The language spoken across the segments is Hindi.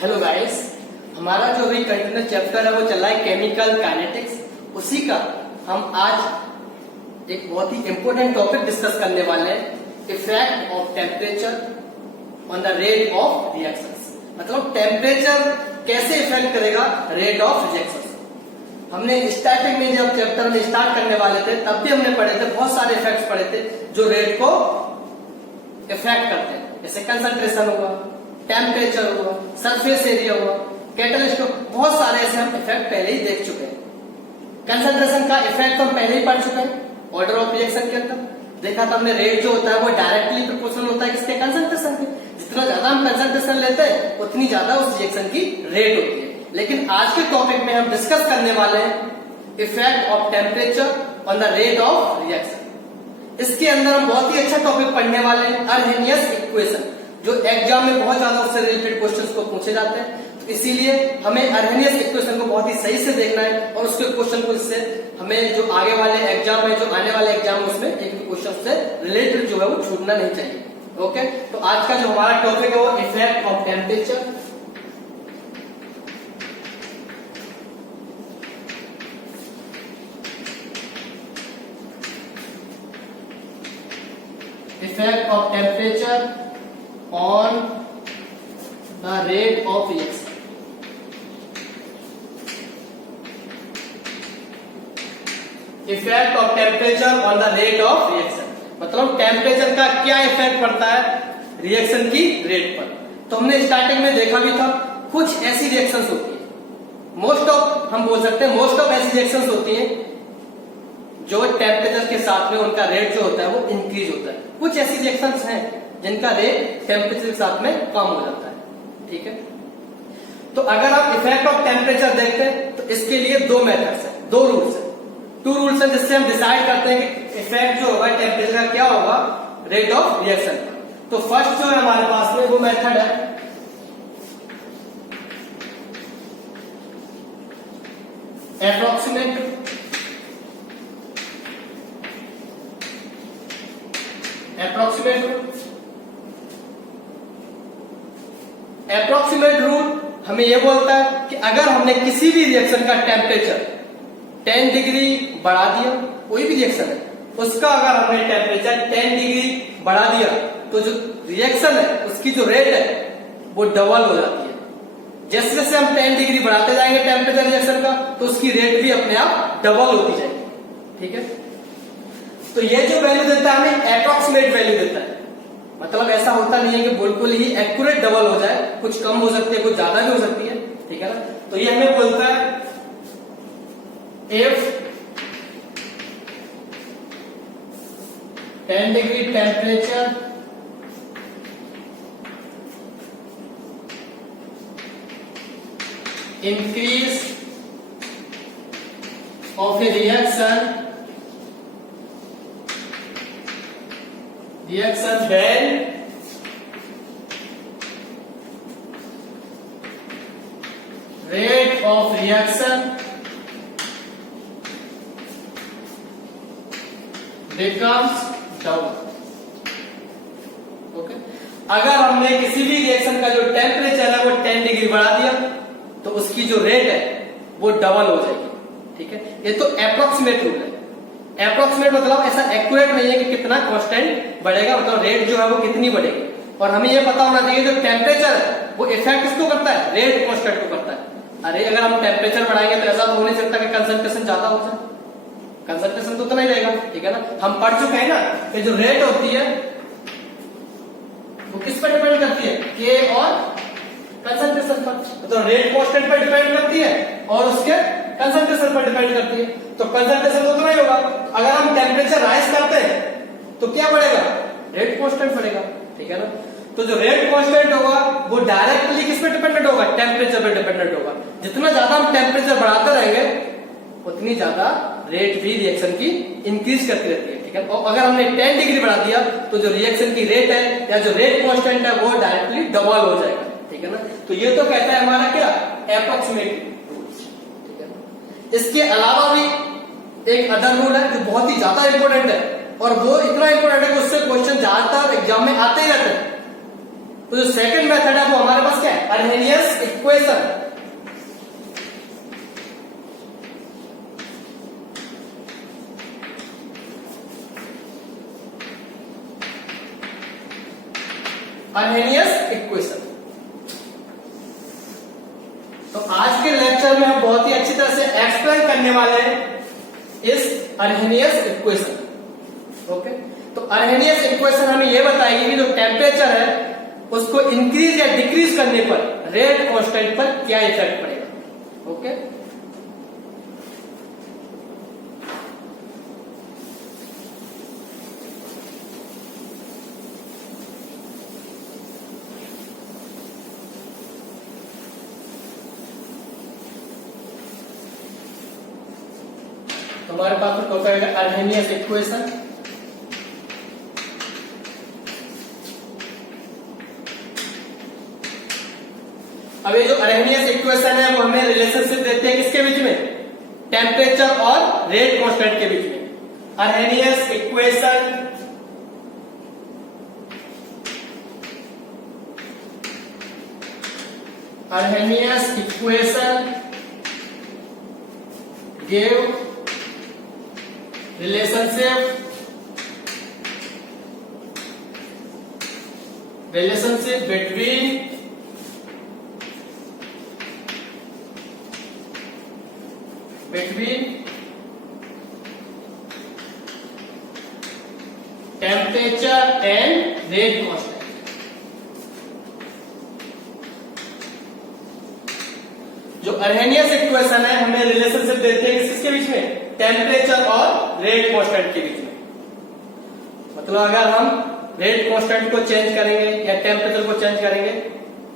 हेलो गाइस, हमारा जो अभी कंटिन्यूस चैप्टर है वो चल रहा है केमिकल काइनेटिक्स। उसी का हम आज एक बहुत ही इंपॉर्टेंट टॉपिक डिस्कस करने वाले हैं, effect of temperature on the rate of reactions. मतलब टेम्परेचर कैसे इफेक्ट करेगा रेट ऑफ रिएक्शंस। हमने स्टार्टिंग में जब चैप्टर में स्टार्ट करने वाले थे तब भी हमने पढ़े थे, बहुत सारे इफेक्ट्स पढ़े थे जो रेट को इफेक्ट करते हैं, जैसे कंसंट्रेशन हुआ, टेम्परेचर हुआ, सरफेस एरिया हुआ, कैटलिस्ट, बहुत सारे ऐसे हम इफेक्ट पहले ही देख चुके हैं। कंसंट्रेशन का इफेक्ट हम पहले ही पढ़ चुके हैं ऑर्डर ऑफ रिएक्शन के अंदर। देखा था हमने, रेट जो होता है वो डायरेक्टली प्रोपोर्शनल होता है किसके, कंसंट्रेशन के। जितना ज्यादा हम कंसंट्रेशन लेते हैं उतनी ज्यादा उस रिएक्शन की रेट होती है। लेकिन आज के टॉपिक में हम डिस्कस करने वाले हैं effect of temperature on the rate of reaction. इसके अंदर हम बहुत ही अच्छा टॉपिक पढ़ने वाले हैं, अर्हेनियस इक्वेशन, जो एग्जाम में बहुत ज्यादा उससे रिलेटेड क्वेश्चंस को पूछे जाते हैं। तो इसीलिए हमें अर्हेनियस इक्वेशन को बहुत ही सही से देखना है और उसके क्वेश्चन को, इससे हमें जो आगे वाले एग्जाम में, जो आने वाले एग्जाम में, उसमें एक क्वेश्चन से रिलेटेड जो है वो छूटना नहीं चाहिए। ओके, तो आज का जो हमारा टॉपिक है वो effect of temperature. Effect of temperature on the rate of reaction। Effect of temperature on the rate of reaction, मतलब टेम्परेचर का क्या इफेक्ट पड़ता है रिएक्शन की रेट पर। तो हमने स्टार्टिंग में देखा भी था, कुछ ऐसी रिएक्शंस होती है, मोस्ट ऑफ, हम बोल सकते हैं मोस्ट ऑफ ऐसी रिएक्शंस होती हैं जो टेम्परेचर के साथ में उनका रेट जो होता है वो इंक्रीज होता है। कुछ ऐसी रिएक्शंस हैं जिनका रेट टेम्परेचर के साथ में कम हो जाता है। ठीक है, तो अगर आप इफेक्ट ऑफ टेम्परेचर देखते हैं तो इसके लिए दो मेथड्स हैं, दो रूल्स हैं, टू रूल्स हैं, जिससे हम डिसाइड करते हैं कि इफेक्ट जो होगा टेम्परेचर का क्या होगा रेट ऑफ रिएक्शन का। तो फर्स्ट जो है हमारे पास में वो मेथड है एप्रोक्सीमेट रूल हमें यह बोलता है कि अगर हमने किसी भी रिएक्शन का टेम्परेचर 10 डिग्री बढ़ा दिया, कोई भी रिएक्शन है उसका अगर हमने टेम्परेचर 10 डिग्री बढ़ा दिया तो जो रिएक्शन है उसकी जो रेट है वो डबल हो जाती है। जैसे जैसे हम 10 डिग्री बढ़ाते जाएंगे टेम्परेचर रिएक्शन का तो उसकी रेट भी अपने आप डबल होती जाएगी। ठीक है, तो ये जो वैल्यू देता है हमें एप्रोक्सीमेट वैल्यू देता है, मतलब ऐसा होता नहीं है कि बिल्कुल ही एक्यूरेट डबल हो जाए, कुछ कम हो सकती है, कुछ ज्यादा भी हो सकती है। ठीक है ना, तो ये हमें बोलता है if 10 degree temperature increase of A reaction then rate of reaction becomes double। Okay, अगर हमने किसी भी रिएक्शन का जो टेम्परेचर है वो 10 डिग्री बढ़ा दिया तो उसकी जो रेट है वो डबल हो जाएगी। ठीक है, ये तो अप्रोक्सीमेट रूल है। अप्रोक्सीमेट मतलब ऐसा एक्यूरेट नहीं है कि कितना कांस्टेंट बढ़ेगा, मतलब रेट जो है वो कितनी बढ़ेगी। और हमें ये पता होना चाहिए जो टेम्परेचर है वो इफेक्ट किसको करता है, रेट कांस्टेंट को करता है। अरे अगर हम टेम्परेचर बढ़ाएंगे तो ऐसा हो नहीं सकता कि कंसंट्रेशन ज्यादा हो जाए, कंसंट्रेशन तो उतना ही रहेगा। ठीक है ना, हम पढ़ चुके हैं ना कि जो रेट होती है वो किस पर डिपेंड करती है, के और कंसंट्रेशन पर। तो रेट कांस्टेंट पर डिपेंड करती है और उसके कंसंट्रेशन पर डिपेंड करती है। तो कंसंट्रेशन तो उतना ही होगा। अगर हम टेम्परेचर राइज करते हैं तो क्या बढ़ेगा, रेट कांस्टेंट बढ़ेगा। ठीक है ना, तो जो रेट कांस्टेंट होगा वो डायरेक्टली किस पे डिपेंडेंट होगा, टेम्परेचर पे डिपेंडेंट होगा। जितना ज्यादा हम टेम्परेचर बढ़ाते रहेंगे उतनी ज्यादा रेट भी रिएक्शन की इंक्रीज करती रहती है। ठीक है, और अगर हमने 10 डिग्री बढ़ा दिया तो जो रिएक्शन की रेट है या जो रेट कांस्टेंट है वो डायरेक्टली डबल हो जाएगा। ठीक है ना, तो ये तो कहता है हमारा क्या, एप्रोक्सीमेट रूल्स। ठीक है, इसके अलावा भी एक अदर रूल है जो बहुत ही ज्यादा इंपॉर्टेंट है और वो इतना इंपॉर्टेंट है कि उससे क्वेश्चन ज्यादातर एग्जाम में आते ही रहते हैं। तो जो सेकंड मेथड है वो हमारे पास क्या है, अर्हेनियस इक्वेशन अर्हेनियस इक्वेशन। तो आज के लेक्चर में हम बहुत ही अच्छी तरह से एक्सप्लेन करने वाले हैं इस अर्हेनियस इक्वेशन। ओके, तो अर्हेनियस इक्वेशन हमें यह बताएगी कि जो टेम्परेचर है उसको इंक्रीज या डिक्रीज करने पर रेट कांस्टेंट पर क्या इफेक्ट पड़ेगा। ओके, हमारे पास तो टॉपिक है अर्हेनियस इक्वेशन। अब ये जो अर्हेनियस इक्वेशन है वो हमें रिलेशनशिप देते हैं किसके बीच में, टेम्परेचर और रेट कांस्टेंट के बीच में। Arrhenius equation give relationship between temperature and rate constant। जो अर्हेनियस इक्वेशन है हमें रिलेशनशिप देते हैं किसके बीच में, टेम्परेचर और रेट कांस्टेंट के बीच में। मतलब अगर हम रेट कांस्टेंट को चेंज करेंगे या टेम्परेचर को चेंज करेंगे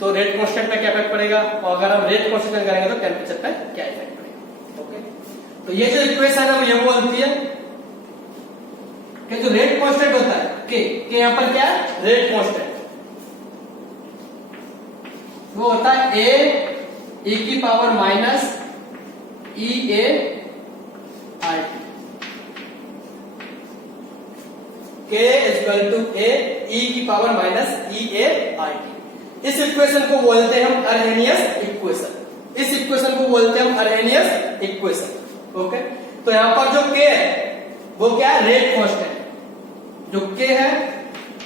तो रेट कांस्टेंट पे क्या इफेक्ट पड़ेगा, और अगर हम रेट कांस्टेंट करेंगे तो टेम्परेचर पे क्या इफेक्ट पड़ेगा। ओके, तो ये जो इक्वेशन है वो ये बोलती है कि जो रेट कांस्टेंट होता है के यहां पर क्या है, रेट कांस्टेंट वो होता है ए की power minus E A R T. K equal to A E की power minus E A R T. इस इक्वेशन को बोलते हैं हम अर्हेनियस इक्वेशन। इस इक्वेशन को बोलते हैं हम अर्हेनियस इक्वेशन। ओके, तो यहां पर जो K है वो क्या है, रेट कांस्टेंट। जो K है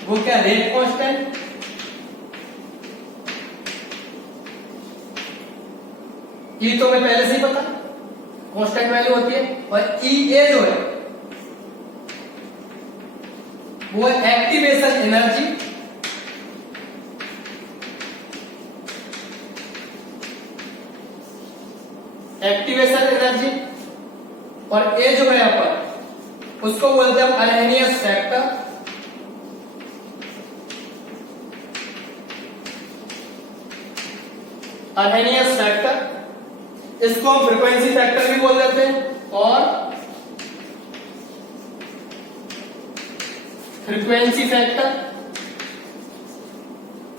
वो क्या, रेट कांस्टेंट। E तो मैं पहले से ही पता कांस्टेंट वैल्यू होती है, और ई ए जो है वो है एक्टिवेशन एनर्जी। एक्टिवेशन एनर्जी और ए जो है यहां पर उसको बोलते हैं हम अर्हेनियस फैक्टर। अर्हेनियस फैक्टर, इसको हम फ्रीक्वेंसी फैक्टर भी बोल देते हैं और फ्रीक्वेंसी फैक्टर।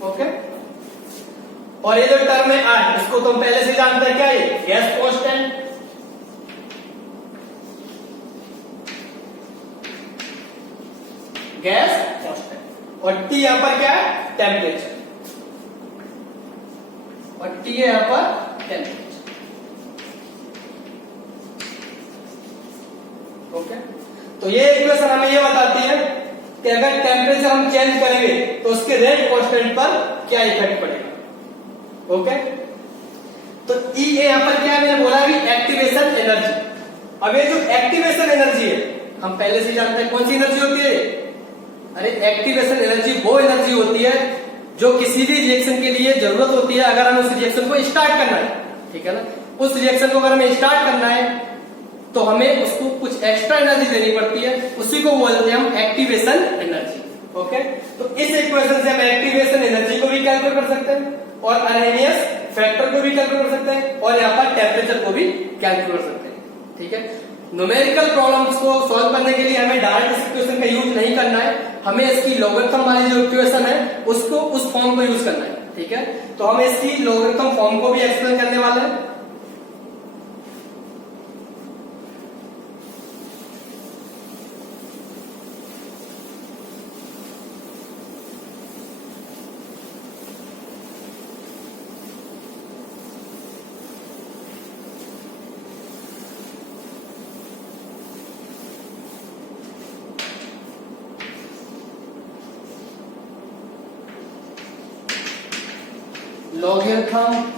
ओके, और ये जो टर्म है आर, इसको तो हम पहले से जानते हैं, क्या है, गैस कांस्टेंट। गैस कांस्टेंट और टी यहां पर क्या है, टेम्परेचर। और टी है यहां पर टेम्परेचर। ओके, तो ये इक्वेशन हमें ये बताती है कि अगर टेम्परेचर हम चेंज करेंगे तो उसके रेट कांस्टेंट पर क्या इफेक्ट पड़ेगा। ओके, तो ई यहां पर क्या मैंने बोला भी, एक्टिवेशन एनर्जी। अब ये जो एक्टिवेशन एनर्जी है हम पहले से जानते हैं कौन सी एनर्जी होती है, अरे एक्टिवेशन एनर्जी वो एनर्जी होती है जो किसी भी रिएक्शन के लिए जरूरत होती है अगर हमें उस रिएक्शन को स्टार्ट करना है। ठीक है ना, उस रिएक्शन को अगर हमें स्टार्ट करना है तो हमें उसको कुछ एक्स्ट्रा एनर्जी देनी पड़ती है, उसी को बोलते हैं हम एक्टिवेशन एनर्जी। ओके, तो इस इक्वेशन से हम एक्टिवेशन एनर्जी को भी कैलकुलेट कर सकते हैं और अर्हेनियस फैक्टर को भी कैलकुलेट कर सकते हैं और यहाँ पर टेम्परेचर को भी कैलकुलेट कर सकते हैं। ठीक है, न्यूमेरिकल प्रॉब्लम्स को सॉल्व करने के लिए हमें डायरेक्ट इक्वेशन का यूज नहीं करना है, हमें इसकी लॉगरिथम वाली जो इक्वेशन है उसको उस फॉर्म को यूज करना है। ठीक है, तो हम इसकी लॉगरिथम फॉर्म को भी एक्सप्लेन करने वाले हैं। logarithm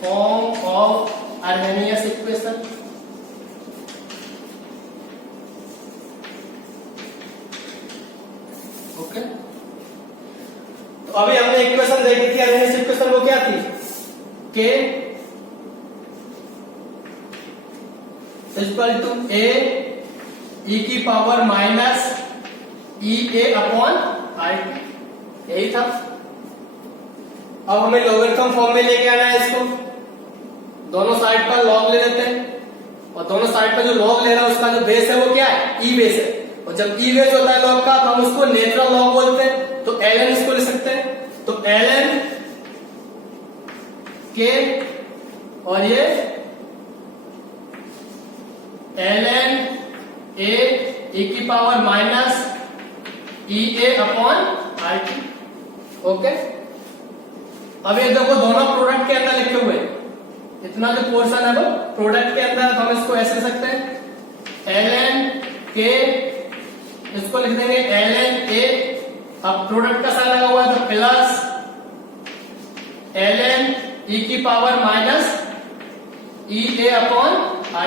form of Arrhenius equation. Okay, तो अभी हमने इक्वेशन देखी थी, Arrhenius इक्वेशन वो क्या थी, K equal to A e की power minus E A upon RT, यही था। अब हमें लॉगरिथम फॉर्म में लेके आना है इसको, दोनों साइड पर लॉग ले लेते हैं, और दोनों साइड पर जो लॉग ले रहा है उसका जो बेस है वो क्या है, ई बेस है, और जब ई बेस होता है लॉग का तो हम उसको नेचुरल लॉग बोलते हैं, तो ln इसको ले सकते हैं, तो ln के और ये ln a e की power minus E A upon RT। Okay, अब ये देखो दोनों प्रोडक्ट के अंदर लिखे हुए, इतना जो पोर्शन है वो प्रोडक्ट के अंदर है, तो हम इसको ऐसे लिख सकते हैं ln के, इसको लिख देंगे ln a, अब प्रोडक्ट का साइन लगा हुआ है तो प्लस ln e की power minus E A upon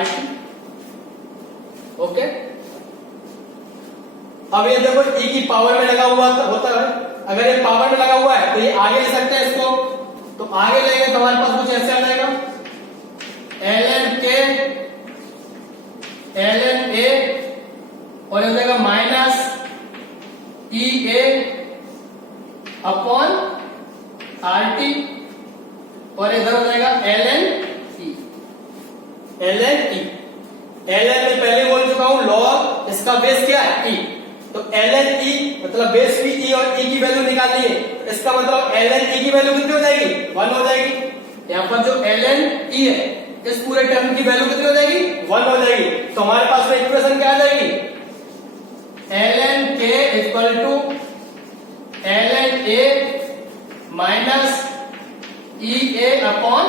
RT। Okay, अब ये देखो e की पावर में लगा हुआ होता है, अगर ये पावर में लगा हुआ है तो ये आगे ले सकते हैं इसको, तो आगे लेंगे तो हमारे पास कुछ ऐसे आ जाएगा ln के ln a और हो जाएगा minus E A upon RT, और इधर हो जाएगा ln e। ln में पहले बोल चुका हूं लॉग, इसका बेस क्या है e, तो ln e मतलब बेस की e और e की वैल्यू निकालनी है, तो इसका मतलब ln e की वैल्यू कितनी हो जाएगी, 1 हो जाएगी। यहाँ पर जो ln e है इस पूरे टर्म की वैल्यू कितनी हो जाएगी, 1 हो जाएगी, तो हमारे पास में इक्वेशन क्या आ जाएगी, ln k equal to ln a minus E A upon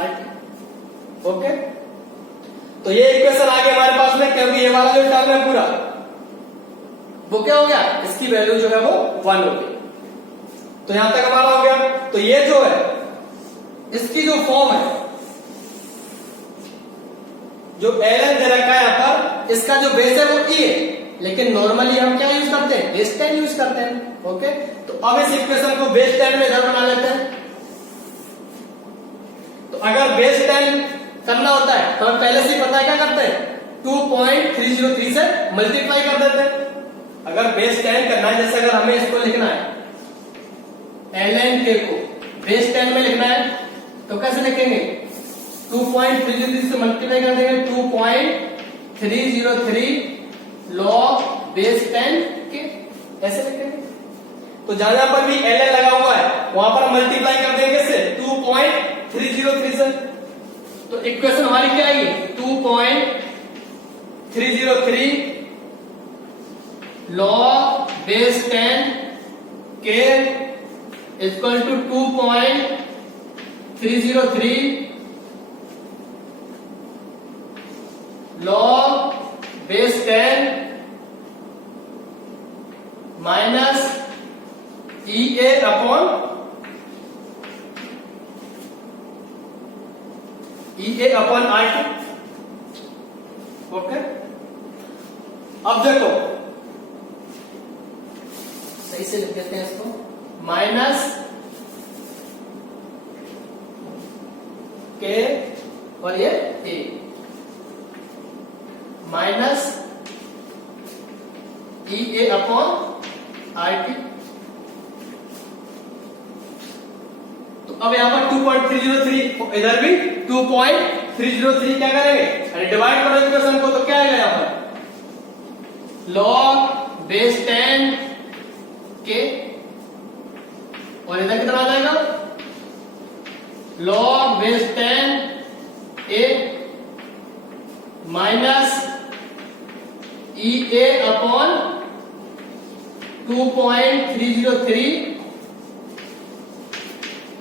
RT। Okay, तो ये इक्वेशन आ गया हमारे पास में, क्योंकि ये वाला जो टर्म है पूरा वो क्या हो गया, इसकी वैल्यू जो है वो 1 हो गई, तो यहां तक हमारा हो गया। तो ये जो है इसकी जो फॉर्म है, जो ln दे रखा है यहां पर, इसका जो बेस है वो e है, लेकिन नॉर्मली हम क्या यूज करते हैं, बेस 10 यूज करते हैं। ओके, तो अब इस इक्वेशन को बेस 10 में इधर बना लेते हैं। तो अगर बेस 10 करना होता है तो हमें पहले से ही पता है क्या करते हैं, 2.303 से मल्टीप्लाई कर देते हैं। अगर बेस 10 करना है, जैसे अगर हमें इसको लिखना है ln k को बेस 10 में लिखना है, तो कैसे लिखेंगे, 2.303 से मल्टीप्लाई कर देंगे, 2.303 लॉग बेस 10 के, ऐसे लिखेंगे। तो जहां पर भी ln लगा हुआ है वहां पर मल्टीप्लाई कर देंगे इससे 2.303 से, तो इक्वेशन हमारी क्या आएगी, 2.303 log base 10 K equal to 2.303 log base 10 minus E A upon RT। Okay, अब देखो सही से लिख देते हैं इसको, माइनस के और ये a minus E A upon RT। तो अब यहां पर 2.303, इधर भी 2.303 क्या करेंगे, अरे डिवाइड करो इक्वेशन को, तो क्या आएगा यहां पर लॉग बेस 10 के, और इधर कितना आ जाएगा, log base 10 a minus E A upon 2.303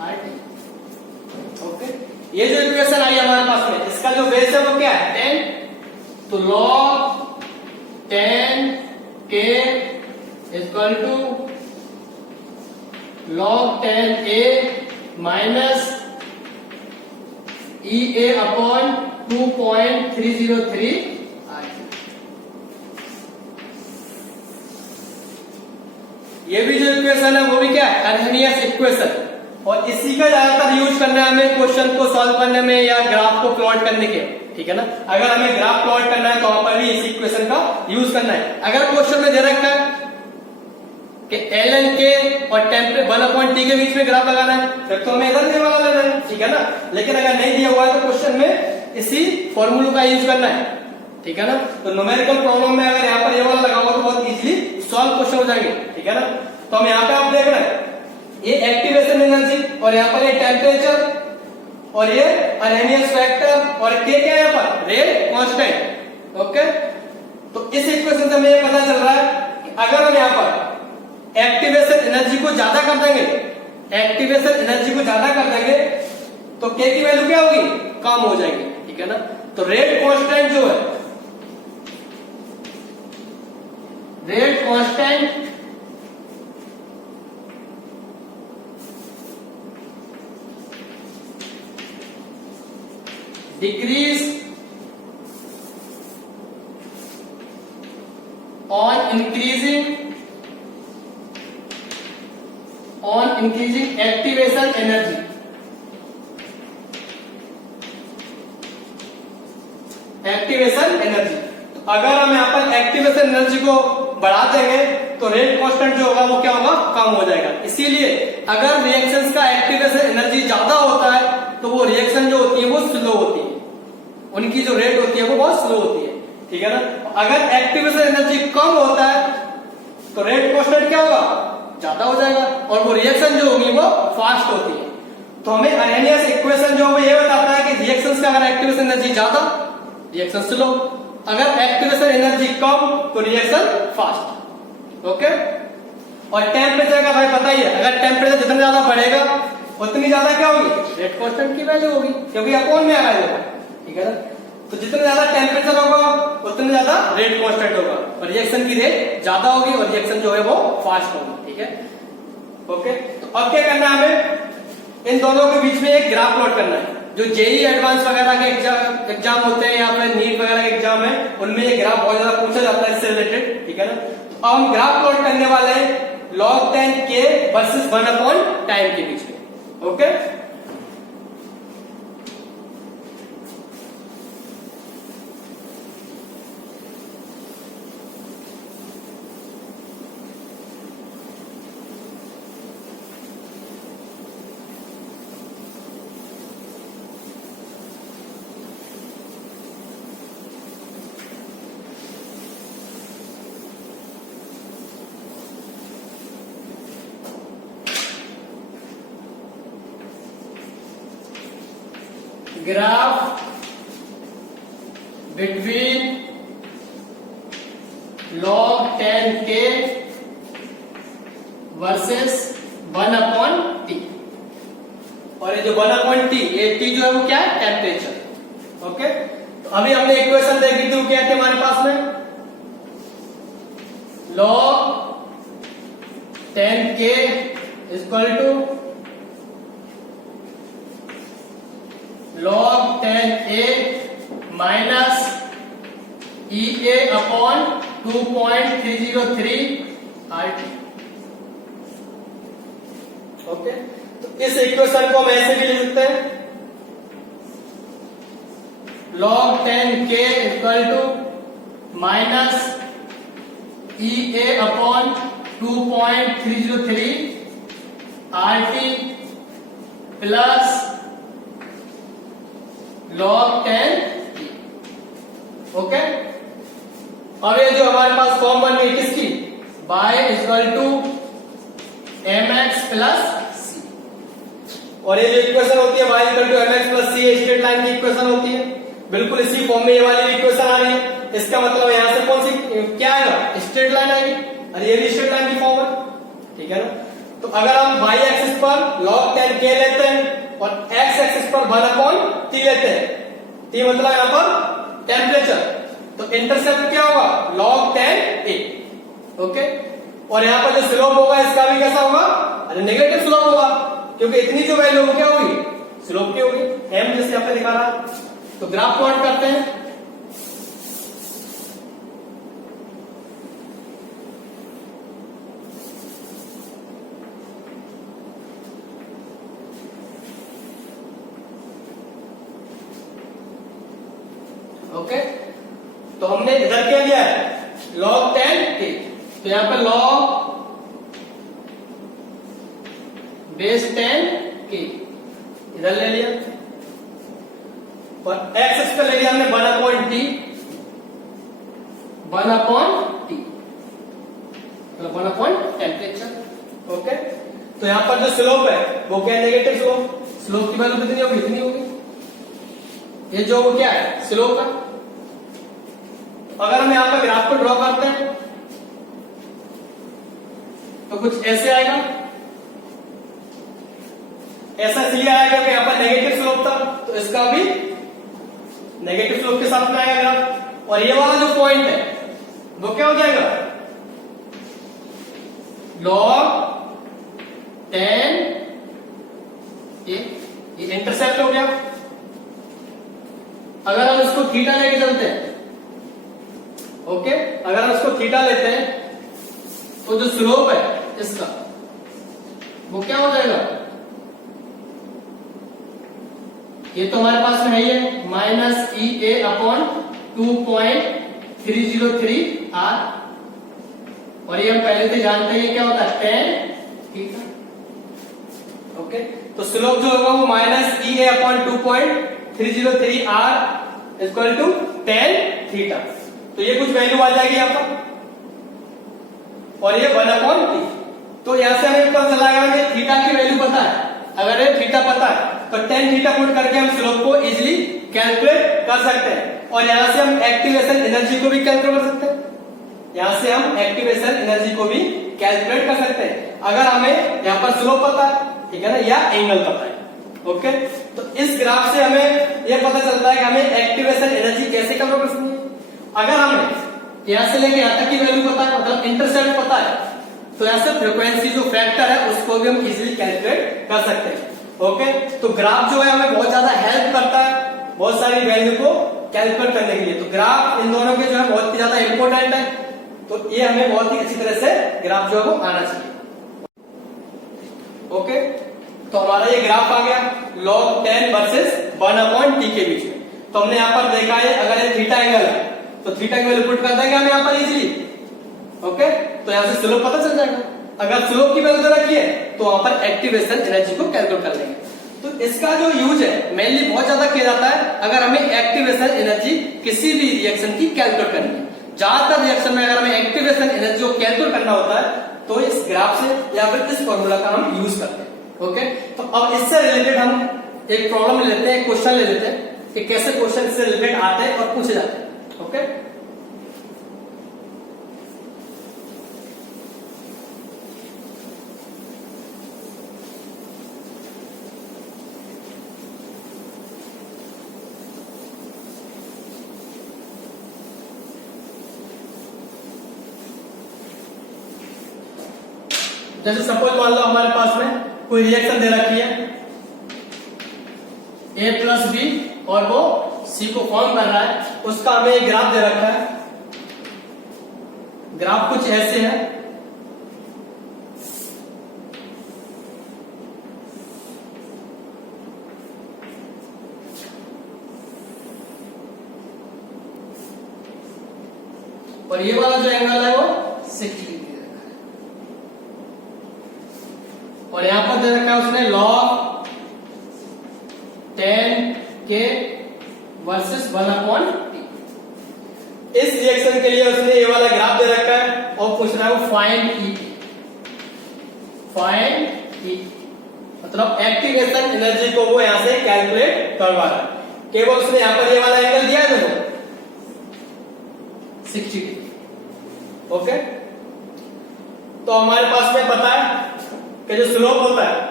RT। Okay, ये जो इक्वेशन आई हमारे पास में, इसका जो बेस है वो क्या है, 10, तो log 10 K equal to log 10a minus EA upon 2.303 ये भी जो इक्वेशन है वो भी क्या है, अर्हेनियस इक्वेशन। और इसी का ज्यादातर यूज करना है हमें क्वेश्चन को सॉल्व करने में या ग्राफ को प्लॉट करने के, ठीक है ना। अगर हमें ग्राफ प्लॉट करना है तो वहां पर भी इसी इक्वेशन का यूज करना है। अगर क्वेश्चन में दे रखा है कि ln के और टेम्परेचर 1/t के बीच में ग्राफ लगाना है, फिर तो हमें इधर ये वाला लेना है, ठीक है ना। लेकिन अगर नहीं दिया हुआ है तो क्वेश्चन में इसी फॉर्मूले का यूज करना है, ठीक है ना। तो न्यूमेरिकल प्रॉब्लम में अगर यहाँ पर ये वाला लगा हुआ तो बहुत इजीली सॉल्व क्वेश्चन हो जाएंगे, ठीक है ना। तो हम यहाँ पे आप देख रहे हैं ये एक्टिवेशन एनर्जी और यहाँ पर ये टेम्परेचर और ये अर्हेनियस फैक्टर और के क्या है यहाँ पर रेट कांस्टेंट, ओके। तो इस इक्वेशन से हमें ये पता चल रहा है कि अगर हम यहाँ पर एक्टिवेशन एनर्जी को ज्यादा कर देंगे, एक्टिवेशन एनर्जी को ज्यादा कर देंगे तो के की वैल्यू क्या होगी, कम हो जाएगी, ठीक है ना। तो रेट कांस्टेंट जो है, rate constant decrease on increasing activation energy. Activation energy, तो अगर हम यहाँ पर एक्टिवेशन एनर्जी को बढ़ा देंगे तो रेट कांस्टेंट जो होगा वो क्या होगा, कम हो जाएगा। इसीलिए अगर रिएक्शंस का एक्टिवेशन एनर्जी ज्यादा होता है तो वो रिएक्शन जो होती है वो स्लो होती है, उनकी जो रेट होती है वो बहुत स्लो होती है, ठीक है ना। अगर एक्टिवेशन एनर्जी कम होता है तो रेट कांस्टेंट क्या होगा, ज्यादा हो जाएगा और वो रिएक्शन जो होगी वो फास्ट होती है। तो हमें अर्हेनियस इक्वेशन जो है ये बताता है कि रिएक्शंस का अगर एक्टिवेशन एनर्जी ज्यादा रिएक्शन स्लो, अगर एक्टिवेशन एनर्जी कम तो रिएक्शन फास्ट, ओके। और टेम्परेचर का भाई पता ही है, अगर टेम्परेचर जितना ज्यादा बढ़ेगा उतनी ज्यादा क्या होगी, रेट कांस्टेंट की वैल्यू होगी, क्योंकि अपॉन में आ रहा है, ठीक है ना। तो जितना ज्यादा टेम्परेचर होगा उतने ज्यादा रेट कांस्टेंट होगा और रिएक्शन की रेट ज्यादा होगी और रिएक्शन जो है वो फास्ट होगी, ठीक है, ओके। तो अब क्या करना है हमें, इन दोनों के बीच में एक ग्राफ प्लॉट करना है। जो जेई एडवांस वगैरह के एग्जाम होते हैं या फिर नीट वगैरह के एग्जाम है उनमें ये ग्राफ बहुत ज्यादा पूछा जाता है इससे रिलेटेड, ठीक है ना। तो अब हम ग्राफ प्लॉट करने वाले हैं log 10 k वर्सेस 1 टाइम के बीच में, okay. Graph between log 10 k versus 1/t। और ये जो 1/t, ये t जो है वो क्या है, टेम्परेचर, ओके। तो अभी हमने इक्वेशन देखी थी, क्या थी हमारे पास में, log 10 k equal to log 10a minus EA upon 2.303 RT, okay. तो इस इक्वेशन को हम ऐसे भी लिख सकते हैं, log 10k equal to minus EA upon 2.303 RT plus log 10, okay. अब ये जो हमारे पास फॉर्म बन गई किसकी, y equal to mx plus c, और ये जो इक्वेशन होती है y equal to mx plus c straight line की इक्वेशन होती है, बिल्कुल इसी फॉर्म में ये वाली इक्वेशन आ रही है। इसका मतलब यहां से कौन सी क्या आएगा, स्ट्रेट लाइन आएगी, और ये भी स्ट्रेट लाइन की फॉर्म है, ठीक है ना। तो अगर हम y एक्सिस पर log 10 k लेते हैं और x एक्सिस पर 1/t लेते हैं, t मतलब यहां पर टेम्परेचर, तो इंटरसेप्ट क्या होगा, log 10a, ओके। और यहां पर जो स्लोप होगा इसका भी कैसा होगा, अरे नेगेटिव स्लोप होगा, क्योंकि इतनी जो वैल्यू क्या होगी, स्लोप की होगी, m जैसे यहाँ पे दिखा रहा। तो ग्राफ प्लॉट करते हैं। ओके, तो हमने इधर क्या लिया है, log 10 k, तो यहां पर log बेस 10 k इधर ले लिया, और x एक्स पे ले लिया हमने 1/t, 1/t मतलब 1 टेम्परेचर। ओके, तो यहां पर जो स्लोप है वो क्या है, नेगेटिव स्लोप। स्लोप की वैल्यू कितनी होगी, इतनी होगी। ये जो वो क्या है, स्लोप है। अगर हम यहां पर ग्राफ को ड्रॉ करते हैं तो कुछ ऐसे आएगा। ऐसा इसलिए आया क्योंकि यहां पर नेगेटिव स्लोप था, तो इसका भी नेगेटिव स्लोप के साथ में आएगा ग्राफ। और ये वाला जो पॉइंट है वो क्या हो जाएगा, log 10 ये इंटरसेप्ट हो गया। अगर हम इसको थीटा लेके चलते हैं, ओके, अगर हम इसको थीटा लेते हैं तो जो स्लोप है इसका वो क्या हो जाएगा, ये तो हमारे पास में है ही है, -EA/2.303 r, और ये हम पहले से जानते हैं क्या होता है, tan थीटा। ओके, तो स्लोप जो होगा वो -EA/2.303 r equal to tan theta. तो ये कुछ वैल्यू आ जाएगी यहां पर, और ये 1/t। तो यहां से हमें पता चला कि थीटा की वैल्यू पता है। अगर ये थीटा पता है तो tan थीटा पुट करके हम स्लोप को इजीली कैलकुलेट कर सकते हैं, और यहां से हम एक्टिवेशन एनर्जी को भी कैलकुलेट कर सकते हैं। यहां से हम एक्टिवेशन एनर्जी को भी कैलकुलेट कर सकते हैं अगर हमें यहां पर स्लोप पता है, ठीक है ना, या एंगल पता है। ओके, तो इस ग्राफ से हमें यह पता चलता है कि हमें एक्टिवेशन एनर्जी कैसे कैलकुलेट करनी है। अगर हमें यहां से लेके यहां तक की वैल्यू पता है, मतलब इंटरसेप्ट पता है, तो यहां से फ्रीक्वेंसी जो फैक्टर है उसको भी हम इजीली कैलकुलेट कर सकते हैं। ओके, तो ग्राफ जो है हमें बहुत ज्यादा हेल्प करता है बहुत सारी वैल्यू को कैलकुलेट करने के लिए। तो ग्राफ इन दोनों के जो है बहुत ही ज्यादा इंपॉर्टेंट है, तो ये हमें बहुत ही अच्छी तरह से ग्राफ जो है वो आना चाहिए। ओके, तो हमारा ये ग्राफ आ गया log 10 वर्सेस 1/t के बीच में। तो हमने यहां पर देखा है, अगर ये थीटा एंगल है तो थीटा की वैल्यू पुट कर देंगे हम यहां पर इजीली। ओके, तो यहां से स्लोप पता चल जाएगा। अगर स्लोप की वैल्यू रखी है तो वहां पर एक्टिवेशन एनर्जी को कैलकुलेट कर लेंगे। तो इसका जो यूज है मेनली बहुत ज्यादा किया जाता है अगर हमें एक्टिवेशन एनर्जी किसी भी रिएक्शन की कैलकुलेट करनी है। ज्यादातर रिएक्शन में अगर हमें एक्टिवेशन एनर्जी को कैलकुलेट करना होता है तो इस ग्राफ से या फिर इस फॉर्मूला का हम यूज करते हैं। ओके, तो अब इससे रिलेटेड हम एक प्रॉब्लम ले लेते हैं, क्वेश्चन ले लेते हैं कि कैसे क्वेश्चन इससे रिलेटेड आते हैं और पूछे जाते हैं। ओके, जैसे सपोज मान लो हमारे पास में कोई रिएक्शन दे रखी है A+B और वो C को फॉर्म कर रहा है, उसका हमें एक ग्राफ दे रखा है। ग्राफ कुछ ऐसे है, और ये वाला जो एंगल है वो 60 डिग्री दे रखा है, और यहां पर दे रखा है उसने log 10 k वर्सेस 1/t। इस रिएक्शन के लिए उसने ये वाला ग्राफ दे रखा है और पूछ रहा है वो फाइंड E, मतलब एक्टिवेशन एनर्जी को वो यहां से कैलकुलेट करवा रहा है। केवल उसने यहां पर ये वाला एंगल दिया है देखो 60 डिग्री। ओके, तो हमारे पास में पता है कि जो स्लोप होता है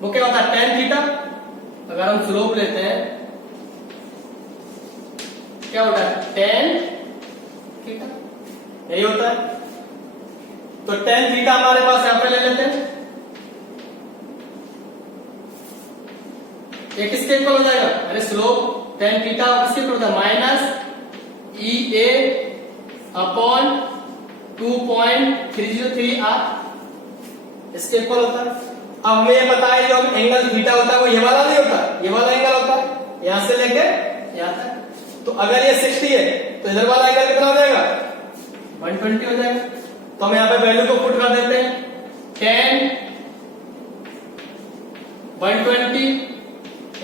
वो क्या होता है, tan थीटा। अगर हम स्लोप लेते हैं क्या होता है, tan थीटा, यही होता है। तो tan थीटा हमारे पास यहां पे ले लेते हैं, ये किसके इक्वल हो जाएगा, अरे स्लोप tan थीटा किसके इक्वल होता है, माइनस EA अपॉन 2.303R, इसके इक्वल होता है। अब हमें ये पता है जो एंगल थीटा होता है वो ये वाला नहीं होता, ये वाला एंगल होता है, यहां से लेके यहां तक। तो अगर ये 60 है तो इधर वाला एंगल कितना हो जाएगा, 120 हो जाएगा। तो हम यहां पे वैल्यू को पुट कर देते हैं, tan 120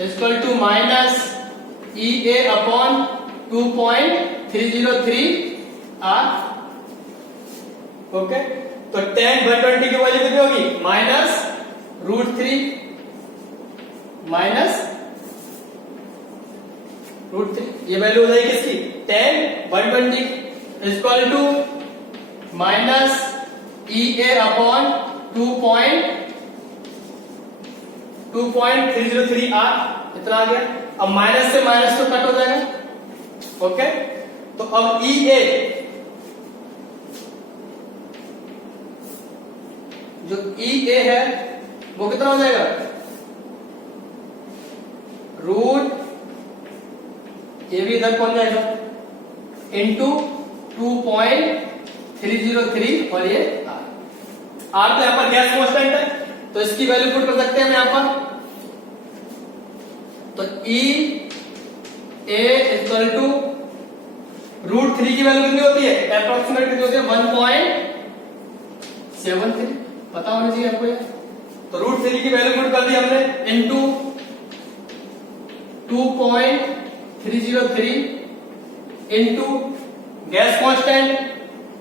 equal to minus EA upon 2.303R। Okay, तो tan 120 की वैल्यू कितनी होगी, माइनस √3 माइनस √3, ये वैल्यू हो जाएगी किसकी, tan 120 equal to minus EA upon 2.303R, इतना आ गया। अब माइनस से माइनस तो कट हो जाएगा। ओके, तो अब EA जो EA है वो कितना हो जाएगा, रूट ये भी इधर पहुंच जाएगा इंटू 2.303 और ये R तो यहां पर गैस कांस्टेंट है तो इसकी वैल्यू पुट कर सकते हैं हम यहां पर। तो EA इक्वल टू √3 की वैल्यू कितनी होती है, अप्रोक्सीमेट कितनी होती है, 1.73, पता होना चाहिए आपको ये। तो √3 की वैल्यू पुट कर दी हमने इंटू 2.303 इंटू गैस कांस्टेंट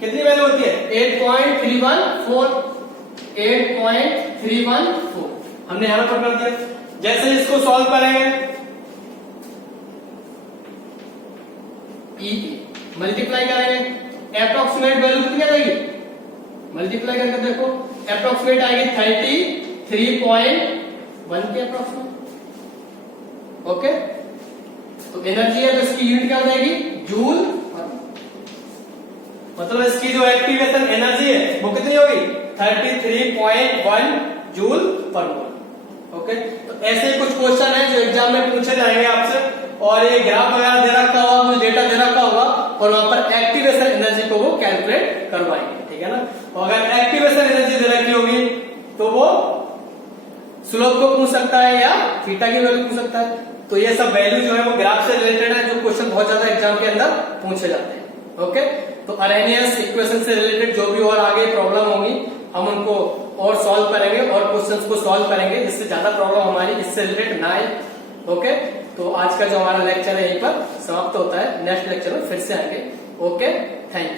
कितनी वैल्यू होती है, 8.314 हमने यहां पर कर दिया। जैसे इसको सॉल्व करेंगे मल्टीप्लाई करेंगे, अप्रोक्सीमेट वैल्यू कितनी आ जाएगी, मल्टीप्लाई करके देखो अप्रोक्सीमेट आएगी 33.1 के अप्रोक्सीमेट। ओके, तो एनर्जी है तो इसकी यूनिट क्या हो जाएगी, जूल, मतलब इसकी जो एक्टिवेशन एनर्जी है वो कितनी होगी, 33.1 जूल पर मोल। ओके, तो ऐसे कुछ क्वेश्चन है जो एग्जाम में पूछे जाएंगे आपसे, और ये ग्राफ वगैरह दे रखा होगा, कुछ डेटा दे रखा होगा और वहां पर एक्टिवेशन एनर्जी को वो कैलकुलेट करवाएंगे, ठीक है ना। और अगर एक्टिवेशन एनर्जी दे रखी होगी तो वो स्लोप को पूछ सकता है या थीटा की वैल्यू पूछ सकता है। तो ये सब वैल्यू जो है वो ग्राफ से रिलेटेड है, जो क्वेश्चन बहुत ज्यादा एग्जाम के अंदर पूछे जाते हैं। ओके, तो अरेनियस इक्वेशन से रिलेटेड जो भी और आगे प्रॉब्लम होंगी हम उनको और सॉल्व करेंगे और क्वेश्चंस को सॉल्व करेंगे जिससे ज्यादा प्रॉब्लम हमारी इससे रिलेटेड ना आए। ओके, तो आज का जो हमारा लेक्चर है यहीं पर समाप्त होता है, नेक्स्ट लेक्चर में फिर से आएंगे। Okay, thank you.